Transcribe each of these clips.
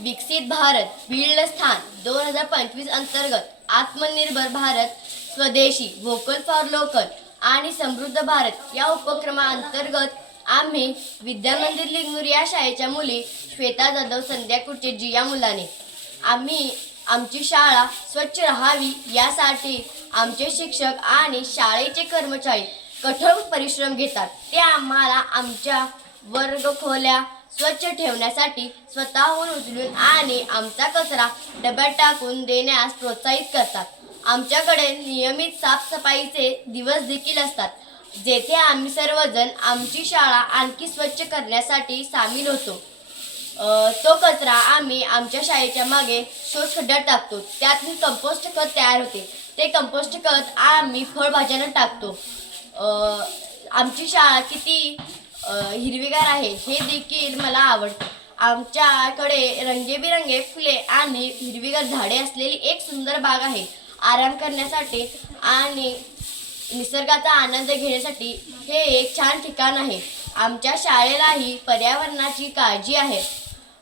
विकसित भारत फील्ड स्थान 2025 अंतर्गत आत्मनिर्भर भारत, स्वदेशी, व्होकल फॉर लोकल आणि समृद्ध भारत या उपक्रमाअंतर्गत आम्ही विद्यामंदिर लिंगनूर या शाळेच्या मुली श्वेता जाधव, संध्या कुर्चे, जिया मुलाने आम्ही आमची शाळा स्वच्छ राहावी यासाठी आमचे शिक्षक आणि शाळेचे कर्मचारी कठोर परिश्रम घेतात। ते आम्हाला आमच्या वर्गखोल्या स्वच्छ ठेवण्यासाठी स्वतःहून उचलून आणि आमचा कचरा डब्यात टाकून देण्यास प्रोत्साहित करतात। आमच्याकडे नियमित साफसफाईचे दिवस देखील असतात, जेथे आम्ही सर्वजण आमची शाळा आणखी स्वच्छ करण्यासाठी सामील होतो। तो कचरा आम्ही आमच्या शाळेच्या मागे शोषखड्ड्यात टाकतो, त्यातून कंपोस्ट खत तयार होते। ते कंपोस्ट खत आम्ही फळभाज्यांना टाकतो। आमची शाळा किती हिरवीगार आहे हे देखील मला आवडते। आमच्याकडे रंगीबेरंगी फुले आणि हिरवीगार झाडे असलेली एक सुंदर बाग आहे। आराम करण्यासाठी आणि निसर्गाचा आनंद घेण्यासाठी हे एक छान ठिकाण आहे। आमच्या शाळेलाही पर्यावरणाची काळजी आहे।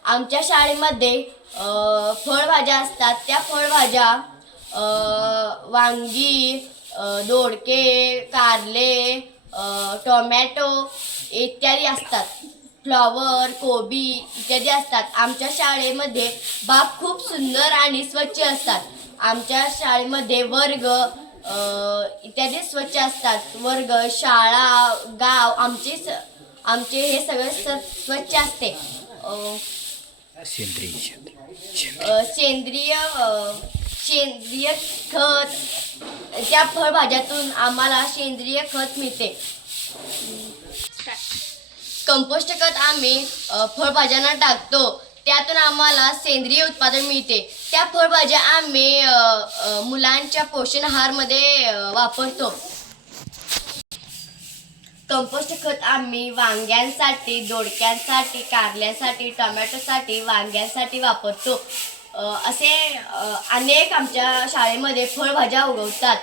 आमच्या शाळेमध्ये फळभाज्या असतात, त्या फळभाज्या वांगी, दोडके, कारले, टोमॅटो इत्यादी असतात। फ्लॉवर, कोबी इत्यादी असतात। आमच्या शाळेमध्ये बाग खूप सुंदर आणि स्वच्छ असतात। आमच्या शाळेमध्ये वर्ग इत्यादी स्वच्छ असतात। वर्ग, शाळा, गाव आमचे हे सगळे स्वच्छ असते। सेंद्रिय खत, त्या फळभाज्यातून आम्हाला सेंद्रिय खत मिळते। कंपोस्ट खत आम्ही फळभाज्यांना टाकतो, त्यातून आम्हाला सेंद्रिय उत्पादन मिळते। त्या फळभाज्या आम्ही मुलांच्या पोषण आहारमध्ये वापरतो। कंपोस्ट खत आम्ही वांग्यांसाठी, दोडक्यांसाठी, कारल्यांसाठी, टोमॅटोसाठी, वांग्यांसाठी वापरतो। असे अनेक आमच्या शाळेमध्ये फळभाज्या उगवतात।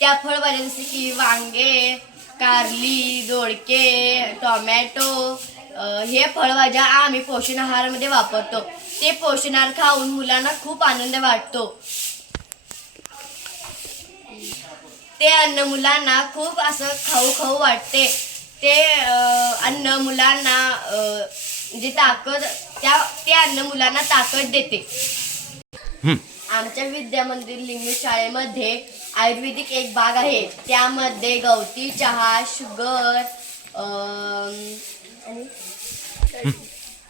त्या फळभाज्या जसे की वांगे, कारली, दोडके, टोमॅटो हे फळभाज्या आम्ही पोषण आहारामध्ये वापरतो। ते पोषण आहार खाऊन मुलांना खूप आनंद वाटतो। ते अन्न मुलांना खूप असं खाऊ खाऊ वाटते। ते अन्न मुलांना म्हणजे ते अन्न मुलांना ताकद देते। आमच्या विद्यामंदिर लिंगनूर शाळेमध्ये आयुर्वेदिक एक बाग आहे। त्यामध्ये गवती चहा, शुगर,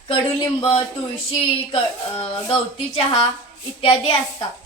कडुलिंब, तुळशी, गवती चहा इत्यादी असतात।